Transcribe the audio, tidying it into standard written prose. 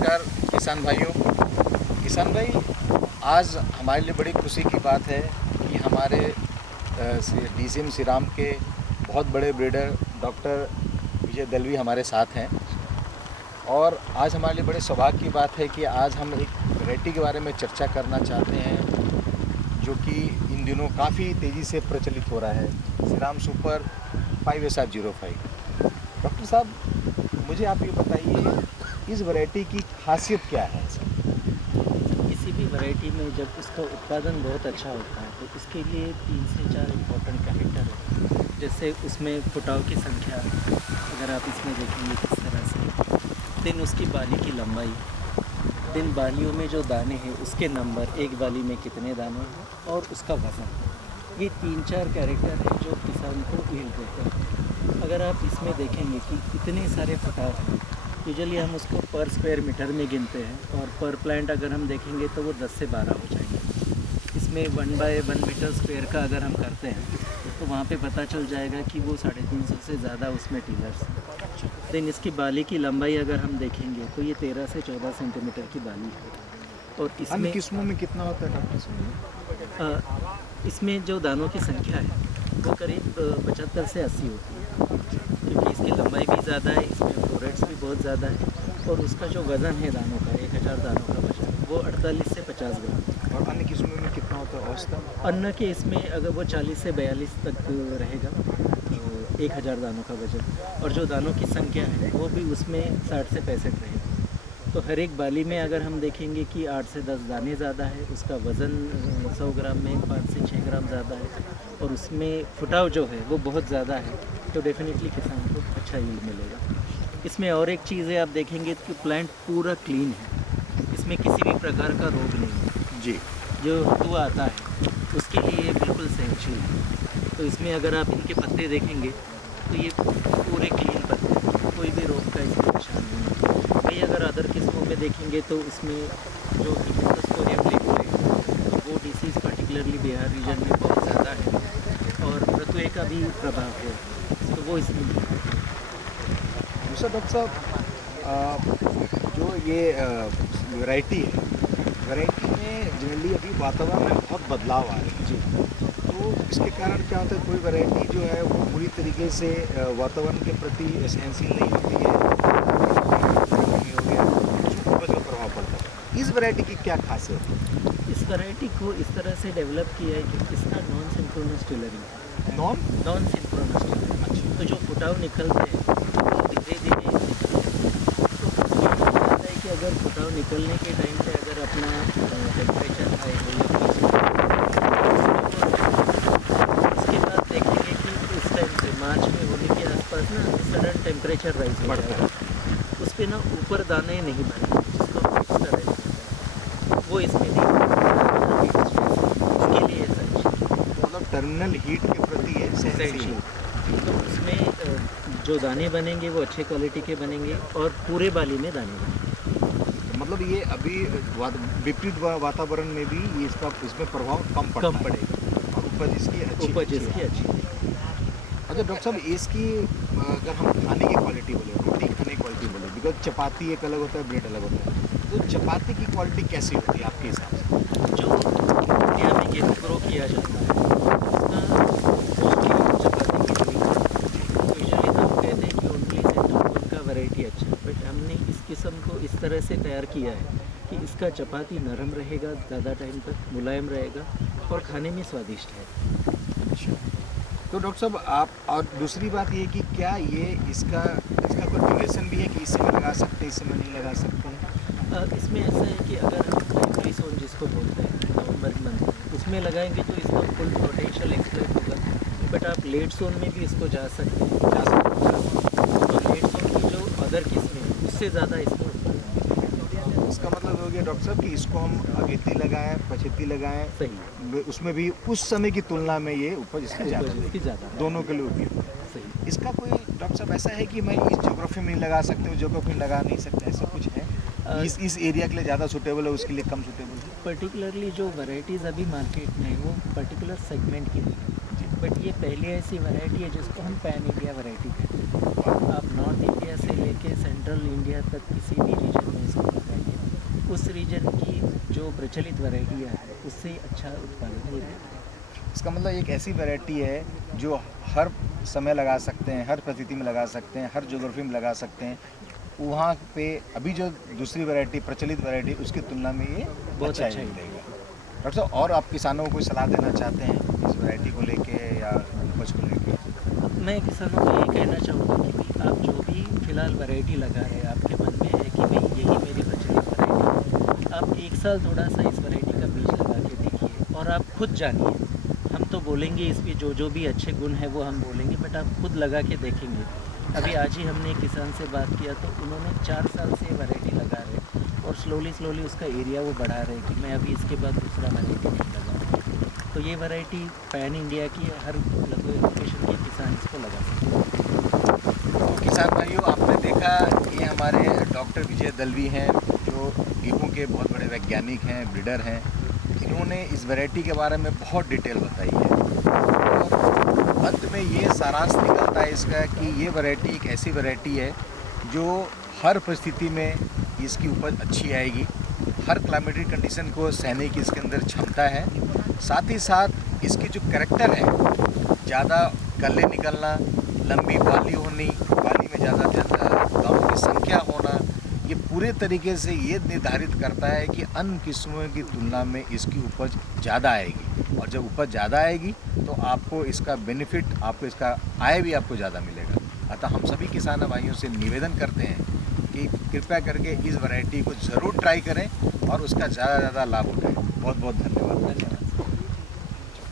नमस्कार किसान भाइयों। किसान भाई, आज हमारे लिए बड़ी खुशी की बात है कि हमारे डीसीएम श्रीराम के बहुत बड़े ब्रीडर डॉक्टर विजय दलवी हमारे साथ हैं। और आज हमारे लिए बड़े सौभाग्य की बात है कि आज हम एक वैरायटी के बारे में चर्चा करना चाहते हैं जो कि इन दिनों काफ़ी तेज़ी से प्रचलित हो रहा है, श्रीराम सुपर 5SR05। डॉक्टर साहब, मुझे आप ये बताइए, इस वैरायटी की खासियत क्या है? किसी भी वैरायटी में जब उसका उत्पादन बहुत अच्छा होता है तो उसके लिए 3 से 4 इम्पोर्टेंट कैरेक्टर है। जैसे उसमें फुटाव की संख्या, अगर आप इसमें देखेंगे किस तरह से, दिन उसकी बाली की लंबाई, दिन बालियों में जो दाने हैं उसके नंबर, एक बाली में कितने दाने हैं, और उसका वज़न। ये 3-4 कैरेक्टर हैं जो किसान को यील्ड देते हैं। अगर आप इसमें देखेंगे कि इतने सारे फुटाव हैं, यूजुअली हम उसको पर स्क्वायर मीटर में गिनते हैं, और पर प्लांट अगर हम देखेंगे तो वो 10 से 12 हो जाएंगे। इसमें 1/1 मीटर स्क्वायर का अगर हम करते हैं तो वहाँ पे पता चल जाएगा कि वो 350 से ज़्यादा उसमें टीलर्स हैं। देन इसकी बाली की लंबाई अगर हम देखेंगे तो ये 13 से 14 सेंटीमीटर की बाली है। और अन्य किस्मों में कितना होता है डॉक्टर साहब? इसमें जो दानों की संख्या है वो करीब 75 से 80 होती है, क्योंकि इसकी लंबाई भी ज़्यादा है, इसमें फ्लोरेट्स भी बहुत ज़्यादा है, और उसका जो वज़न है दानों का, 1000 दानों का वजन, वो 48 से 50 ग्राम। और अन्य किस्मों में कितना होता है औसतन? अन्न के इसमें अगर वो 40 से 42 तक रहेगा, 1000 दानों का वजन, और जो दानों की संख्या है वो भी उसमें 60 से 65 रहेगा। तो हर एक बाली में अगर हम देखेंगे कि 8 से 10 दाने ज़्यादा है, उसका वज़न 100 ग्राम में 5 से 6 ग्राम ज़्यादा है, और उसमें फुटाव जो है वो बहुत ज़्यादा है, तो डेफिनेटली किसान को अच्छा यील्ड मिलेगा। इसमें और एक चीज़ है, आप देखेंगे कि प्लांट पूरा क्लीन है, इसमें किसी भी प्रकार का रोग नहीं है। जी। जो हुआ आता है उसके लिए बिल्कुल सहनशील है। तो इसमें अगर आप इनके पत्ते देखेंगे तो ये पूरे क्लीन पत्ते हैं, कोई भी रोग का इसमें निशान नहीं है। वही अगर अदर किस्मों में देखेंगे तो उसमें जो हिबिस्कस कोरिया है वो डिसीज़ पर्टिकुलरली बिहार रीजन में बहुत ज़्यादा है, और रतुए का भी प्रभाव है, तो वो इसमें दूसरा डॉक्टर साहब, जो ये वैरायटी है, वैरायटी में जनरली अभी वातावरण में बहुत बदलाव आ रहे हैं जी। तो इसके कारण क्या होता है, कोई वैरायटी जो है वो पूरी तरीके से वातावरण के प्रति सहनशील नहीं होती है, गर्मी हो गया, उसको उपज का प्रभाव पड़ता है। इस वैरायटी की क्या खासियत है? इस वैरायटी को इस तरह से डेवलप किया है कि इसका नॉन सिंक्रोनस टिलरिंग है। Non synchronous tillering. अच्छा। तो जो फुटाव निकलते हैं वो धीरे धीरे निकलते हैं। तो उसमें ये होता है कि अगर फुटाव निकलने के टाइम पे अगर अपना टेम्परेचर हाई हो या उसके बाद देखेंगे कि उस टाइम से मार्च में होने के आसपास ना सडन टेम्परेचर राइज बढ़ता है, उस पर ना ऊपर दाने नहीं बनेंगे, जिसको हम एक्स्ट्रा राइज कहते हैं, वो इसमें नहीं उसके लिए मतलब टर्मिनल हीट के प्रति है सहनशील। तो उसमें जो दाने बनेंगे वो अच्छे क्वालिटी के बनेंगे, और पूरे बाली में दाने बनेंगे। मतलब ये अभी विपरीत वातावरण में भी ये इसमें प्रभाव कम पड़ेगा और उपज इसकी अच्छी है। अच्छा डॉक्टर साहब, इसकी अगर हम खाने की क्वालिटी बोले, रोटी खाने की क्वालिटी बोले, बिकॉज चपाती एक अलग होता है, ब्रेड अलग होता है, तो चपाती की क्वालिटी कैसी होती है आपके हिसाब से? जो इंडिया में गेहूँ ग्रो किया जाता है उसका मोस्टली चपाती की हुई है। यूजुअली तो हम कहते हैं कि ओनली सेंट्रल का वैरायटी अच्छा है, बट हमने इस किस्म को इस तरह से तैयार किया है कि इसका चपाती नरम रहेगा, ज़्यादा टाइम तक मुलायम रहेगा, और खाने में स्वादिष्ट है। अच्छा, तो डॉक्टर साहब आप, और दूसरी बात ये कि क्या ये इसका कोई ड्यूरेशन भी है कि इससे में लगा सकते हैं, इससे में नहीं लगा सकते हैं? इसमें ऐसा है कि अगर हम प्राइमरी जोन जिसको बोलते हैं नवंबर मंथ, उसमें लगाएंगे तो इसका फुल पोटेंशियल एक्सप्लोइट होगा, बट आप लेट जोन में भी इसको जा सकते हैं, तो लेट जोन की जो अदर किस्में हैं उससे ज़्यादा इसमें इसका मतलब हो गया डॉक्टर साहब कि इसको हम अगेती लगाएं, पछेती लगाएं, सही, उसमें भी उस समय की तुलना में ये उपज इसकी ज़्यादा दोनों के लिए उपयुक्त है। सही। इसका कोई डॉक्टर साहब ऐसा है कि मैं इस ज्योग्राफी में नहीं लगा सकते, उस ज्योग्राफी में लगा नहीं सकते, ऐसा कुछ है? इस एरिया के लिए ज़्यादा सूटेबल है, उसके लिए कम सूटेबल है? पर्टिकुलरली जो वैरायटीज़ अभी मार्केट में है वो पर्टिकुलर सेगमेंट की है, बट ये पहली ऐसी वैरायटी है जिसको हम पैन इंडिया वैरायटी कहते हैं। आप नॉर्थ इंडिया से लेके सेंट्रल इंडिया तक किसी भी रीजन में इसको उस रीजन की जो प्रचलित वैरायटियाँ हैं उससे अच्छा उत्पादन ये देते हैं। इसका मतलब एक ऐसी वैरायटी है जो हर समय लगा सकते हैं, हर परिस्थिति में लगा सकते हैं, हर ज्योग्राफी में लगा सकते हैं। वहाँ पे अभी जो दूसरी वैरायटी प्रचलित वैरायटी उसकी तुलना में ये बहुत अच्छा अच्छा ही है। मिलेगा। डॉक्टर साहब, और आप किसानों को कोई सलाह देना चाहते हैं इस वैरायटी को लेके या उपज को लेके? मैं किसानों को ये कहना चाहूँगा कि भाई आप जो भी फ़िलहाल वैरायटी लगा रहे हैं, आपके मन में है कि भाई यही मेरी प्रचलित वैरायटी है, आप एक साल थोड़ा सा इस वैरायटी का बीज लगा के देखिए और आप खुद जानिए। हम तो बोलेंगे इस पे जो भी अच्छे गुण हैं वो हम बोलेंगे, बट आप खुद लगा के देखेंगे। अभी आज ही हमने एक किसान से बात किया तो उन्होंने 4 साल से वैरायटी लगा रहे हैं और स्लोली उसका एरिया वो बढ़ा रहे हैं कि मैं अभी इसके बाद दूसरा वैरायटी नहीं लगाऊंगा। तो ये वैरायटी पैन इंडिया की हर लगभग लोकेशन के किसान इसको लगा सकते हैं। तो किसान भाइयों, आपने देखा ये हमारे डॉक्टर विजय दलवी हैं जो गेहूं के बहुत बड़े वैज्ञानिक हैं, ब्रीडर हैं। इन्होंने इस वैरायटी के बारे में बहुत डिटेल बताई है और अंत में ये सारांश निकलता है इसका कि ये वैरायटी एक ऐसी वैरायटी है जो हर परिस्थिति में इसकी उपज अच्छी आएगी, हर क्लाइमेटिक कंडीशन को सहने की इसके अंदर क्षमता है। साथ ही साथ इसकी जो कैरेक्टर है, ज़्यादा कल्ले निकलना, लंबी बाली होनी, बाली में ज़्यादा दानों की संख्या होना, ये पूरे तरीके से ये निर्धारित करता है कि अन्य किस्मों की तुलना में इसकी उपज ज़्यादा आएगी और जब उपज ज़्यादा आएगी तो आपको इसका बेनिफिट, आपको इसका आय भी आपको ज़्यादा मिलेगा। अतः हम सभी किसान भाइयों से निवेदन करते हैं कि कृपया करके इस वैरायटी को ज़रूर ट्राई करें और उसका ज़्यादा लाभ उठाएं। बहुत बहुत धन्यवाद।